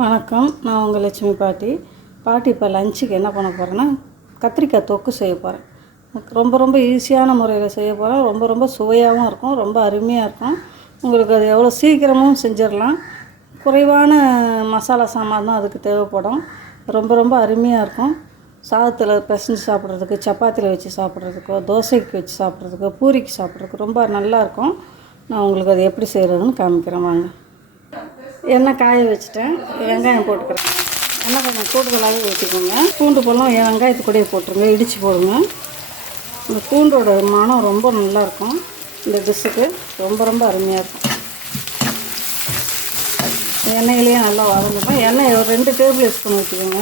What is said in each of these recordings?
வணக்கம். நான் உங்கள் லட்சுமி பாட்டி. பாட்டி இப்போ லஞ்சுக்கு என்ன பண்ண போகிறேன்னா கத்திரிக்காய் தொக்கு செய்ய போகிறேன் ரொம்ப ரொம்ப ஈஸியான முறையில் செய்ய போகிறேன் ரொம்ப ரொம்ப சுவையாகவும் இருக்கும். ரொம்ப அருமையாக இருக்கும். உங்களுக்கு அது எவ்வளோ சீக்கிரமும் செஞ்சிடலாம். குறைவான மசாலா சாமான் தான் அதுக்கு தேவைப்படும். ரொம்ப ரொம்ப அருமையாக இருக்கும். சாதத்தில் பிசைஞ்சு சாப்பிட்றதுக்கு சப்பாத்தியில் வச்சு சாப்பிட்றதுக்கோ தோசைக்கு வச்சு சாப்பிட்றதுக்கோ பூரிக்கு சாப்பிட்றதுக்கு ரொம்ப நல்லாயிருக்கும் நான் உங்களுக்கு அது எப்படி செய்கிறதுன்னு காமிக்கிறேன். வாங்க. எண்ணெய் காய வச்சுட்டேன். வெங்காயம் போட்டுக்கிறேன். எண்ணெய் கொஞ்சம் கூடுதலாகவே ஊற்றிக்கோங்க. பூண்டு பழம் என் வெங்காயத்து கூடயே போட்டுருங்க. இடித்து போடுங்க. இந்த பூண்டோட மனம் ரொம்ப நல்லாயிருக்கும் இந்த டிஷ்ஷுக்கு ரொம்ப ரொம்ப அருமையாக இருக்கும். எண்ணெயிலேயே நல்லா வதங்கிட்டோம். எண்ணெய் ஒரு ரெண்டு டேபிள் ஸ்பூன் ஊற்றிக்கோங்க.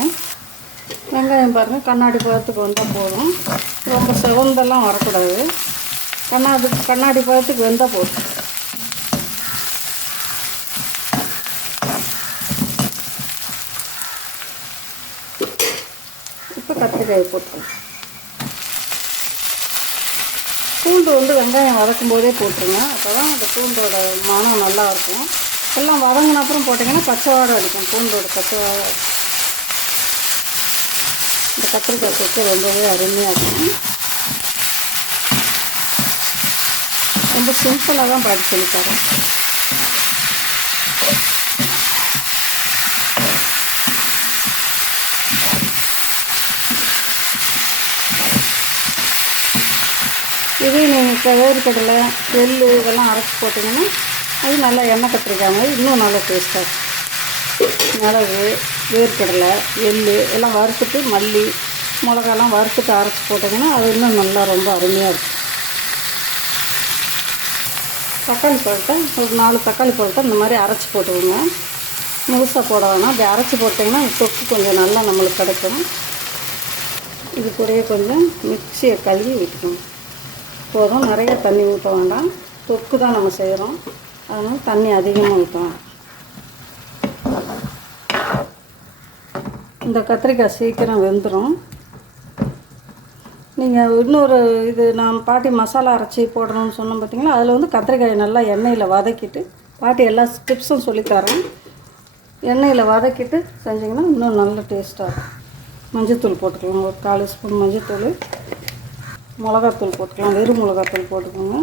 வெங்காயம் பாருங்கள் கண்ணாடி பழத்துக்கு வந்தால் போதும். ரொம்ப செவந்தெல்லாம் வரக்கூடாது. கண்ணாடி கண்ணாடி பழத்துக்கு வந்தால் போதும். கத்திரிக்காயை போட்டுருங்க பூண்டு வந்து வெங்காயம் வதக்கும் போதே போட்டுருங்க. அப்போ தான் அந்த பூண்டோட மனம் நல்லா இருக்கும். எல்லாம் வதங்கின அப்புறம் போட்டிங்கன்னா பச்சை வாடை அடிக்கும். பூண்டோட பச்சை வாடை இந்த கத்திரிக்காய் தொக்கு ரொம்பவே அருமையாக இருக்கும். ரொம்ப சிம்பிளாக தான் பாடி சொல்லித்தரேன் இதே நீங்கள் வேர்க்கடலை எள்ளு இதெல்லாம் அரைச்சி போட்டிங்கன்னா அது நல்லா எண்ணெய் கத்திரிக்காங்க இன்னும் நல்லா டேஸ்ட்டாக இருக்கும். மிளகு வேர்க்கடலை எள் எல்லாம் வறுத்துட்டு மல்லி மிளகாலாம் வறுத்துட்டு அரைச்சி போட்டிங்கன்னா அது இன்னும் நல்லா ரொம்ப அருமையாக இருக்கும். தக்காளி பழத்தை ஒரு நாலு தக்காளி பழத்தை இந்த மாதிரி அரைச்சி போட்டுக்கோங்க. முழுசாக போட வேணாம். அப்படி அரைச்சி போட்டிங்கன்னா தொக்கு கொஞ்சம் நல்லா நம்மளுக்கு கிடைக்கும். இது கூடயே கொஞ்சம் மிக்சியை கழுவி விட்டுக்கணும் போதும் நிறைய தண்ணி ஊற்ற வேண்டாம். தொக்கு தான் நம்ம செய்கிறோம் அதனால் தண்ணி அதிகமாக ஊற்றலாம் இந்த கத்திரிக்காய் சீக்கிரம் வெந்துடும் நீங்கள் இன்னொரு இது நான் பாட்டி மசாலா அரைச்சி போடணும்னு சொன்னோம் பார்த்தீங்களா அதில் வந்து கத்திரிக்காயை நல்லா எண்ணெயில் வதக்கிட்டு பாட்டி எல்லா டிப்ஸும் சொல்லித்தரேன். எண்ணெயில் வதக்கிட்டு செஞ்சிங்கன்னா இன்னும் நல்ல டேஸ்ட்டாக இருக்கும். மஞ்சத்தூள் போட்டுக்கலாம். ஒரு கால் ஸ்பூன் மஞ்சத்தூள். மிளகாத்தூள் போட்டுக்கலாம். வெறும் மிளகாத்தூள் போட்டுக்கோங்க.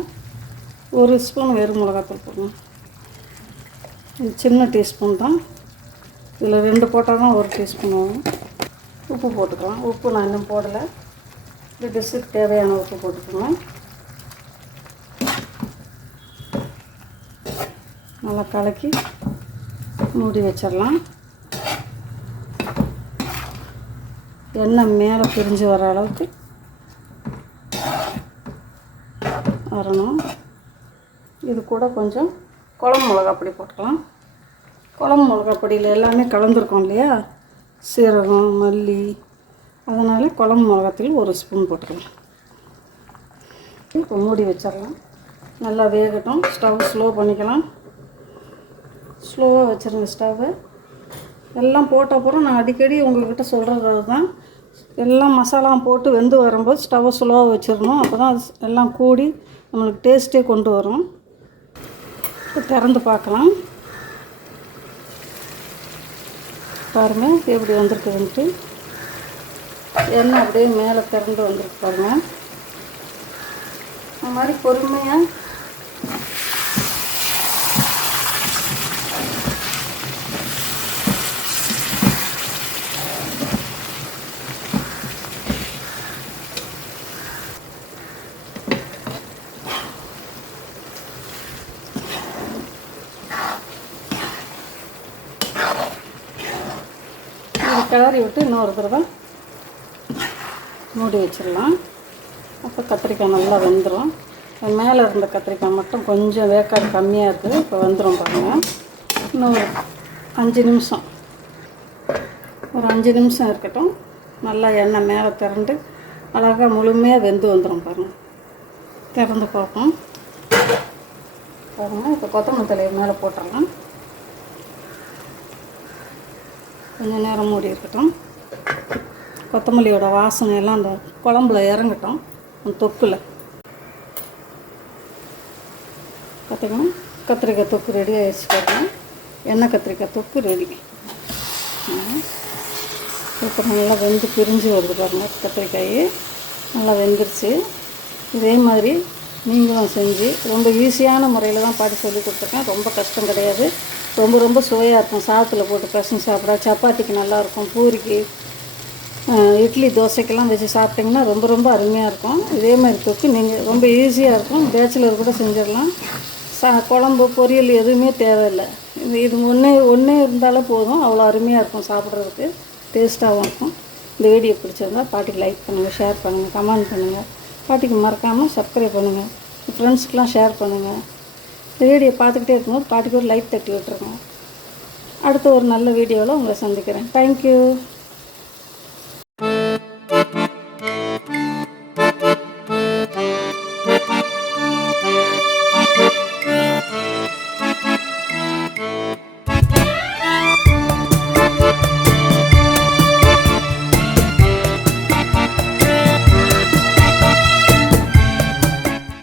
ஒரு ஸ்பூன் வெறும் மிளகாத்தூள் போடுங்க. இது சின்ன டீஸ்பூன் தான். இதில் ரெண்டு போட்டால் தான் ஒரு டீஸ்பூன் ஆகும். உப்பு போட்டுக்கலாம். உப்பு நான் இன்னும் போடலை. இந்த டிஷ்ஷுக்கு தேவையான உப்பு போட்டுக்கோங்க. நல்லா கலக்கி மூடி வச்சிடலாம். எண்ணெய் மேலே பிரிஞ்சு வர அளவுக்கு வரணும் இது கூட கொஞ்சம் குழம்பு மிளகா பொடி போட்டுக்கலாம். குழம்பு மிளகா பொடியில் எல்லாமே கலந்துருக்கோம் இல்லையா? சீரகம் மல்லி. அதனால் குழம்பு மிளகாத்தூள் ஒரு ஸ்பூன் போட்டுக்கலாம். இப்போ மூடி வச்சிடலாம். நல்லா வேகட்டும். ஸ்டவ் ஸ்லோ பண்ணிக்கலாம். ஸ்லோவாக வச்சுருங்க ஸ்டவ்வை. எல்லாம் போட்ட அப்புறம் நான் அடிக்கடி உங்கள்கிட்ட சொல்கிறது தான். எல்லாம் மசாலாம் போட்டு வெந்து வரும்போது ஸ்டவ்வை ஸ்லோவாக வச்சிடணும். அப்போ தான் அது எல்லாம் கூடி நம்மளுக்கு டேஸ்ட்டே கொண்டு வரும். இப்போ திறந்து பார்க்கலாம். பாருங்கள் எப்படி வந்திருக்குதுன்ட்டு எண்ணெய் அப்படியே மேலே திறந்து வந்திருக்கு பாருங்கள் அந்த மாதிரி பொறுமையாக கிளறி விட்டு இன்னொரு தடவை மூடி வச்சிடலாம். அப்போ கத்திரிக்காய் நல்லா வெந்துடும் மேலே இருந்த கத்திரிக்காய் மட்டும் கொஞ்சம் வேக்காடு கம்மியாக இருக்குது. இப்போ வந்துடும் பாருங்கள் இன்னும் ஒரு அஞ்சு நிமிஷம். ஒரு அஞ்சு நிமிஷம் இருக்கட்டும். நல்லா எண்ணெய் மேலே திரண்டு அழகாக முழுமையாக வெந்து வந்துடும் பாருங்கள் திறந்து பார்ப்போம். பாருங்கள் இப்போ கொத்தமல்லி தலையை மேலே போட்டுடலாம். கொஞ்சம் நேரம் மூடி இருக்கட்டும். கொத்தமல்லியோட வாசனை எல்லாம் அந்த குழம்புல இறங்கட்டும். அந்த தொக்கில் பார்த்துக்கணும் கத்திரிக்காய் தொக்கு ரெடி ஆயிடுச்சு பாருங்க. எண்ணெய் கத்திரிக்காய் தொக்கு ரெடி இப்போ நல்லா வெந்து பிரிஞ்சு வருது பாருங்கள் கத்திரிக்காய். நல்லா வெந்துருச்சு. இதே மாதிரி நீங்களும் செஞ்சு ரொம்ப ஈஸியான முறையில் தான் பாட்டி சொல்லி கொடுத்துருக்கேன். ரொம்ப கஷ்டம் கிடையாது. ரொம்ப ரொம்ப சுவையாக இருக்கும். சாதத்தில் போட்டு பசங்க சாப்பிட சப்பாத்திக்கு நல்லாயிருக்கும் பூரிக்கு இட்லி தோசைக்கெல்லாம் வச்சு சாப்பிட்டிங்கன்னா ரொம்ப ரொம்ப அருமையாக இருக்கும். இதே மாதிரி தொக்கு நீங்கள் ரொம்ப ஈஸியாக இருக்கும். பேச்சுலர் கூட செஞ்சிடலாம். சா குழம்பு பொரியல் எதுவுமே தேவையில்லை. இது இது ஒன்றே ஒன்றே இருந்தாலும் போதும். அவ்வளோ அருமையாக இருக்கும் சாப்பிட்றதுக்கு. டேஸ்ட்டாகவும் இருக்கும். இந்த வீடியோ பிடிச்சிருந்தா பாட்டிக்கு லைக் பண்ணுங்கள் ஷேர் பண்ணுங்கள் கமெண்ட் பண்ணுங்கள் பாட்டிக்கு மறக்காமல் சப்ஸ்கிரைப் பண்ணுங்கள் ஃப்ரெண்ட்ஸ்க்கெலாம் ஷேர் பண்ணுங்கள் இந்த வீடியோ பார்த்துக்கிட்டே இருக்கும்போது பாட்டிக்கு ஒரு லைக் தட்டி விட்டுருங்க. அடுத்த ஒரு நல்ல வீடியோவில் உங்களை சந்திக்கிறேன். தேங்க்யூ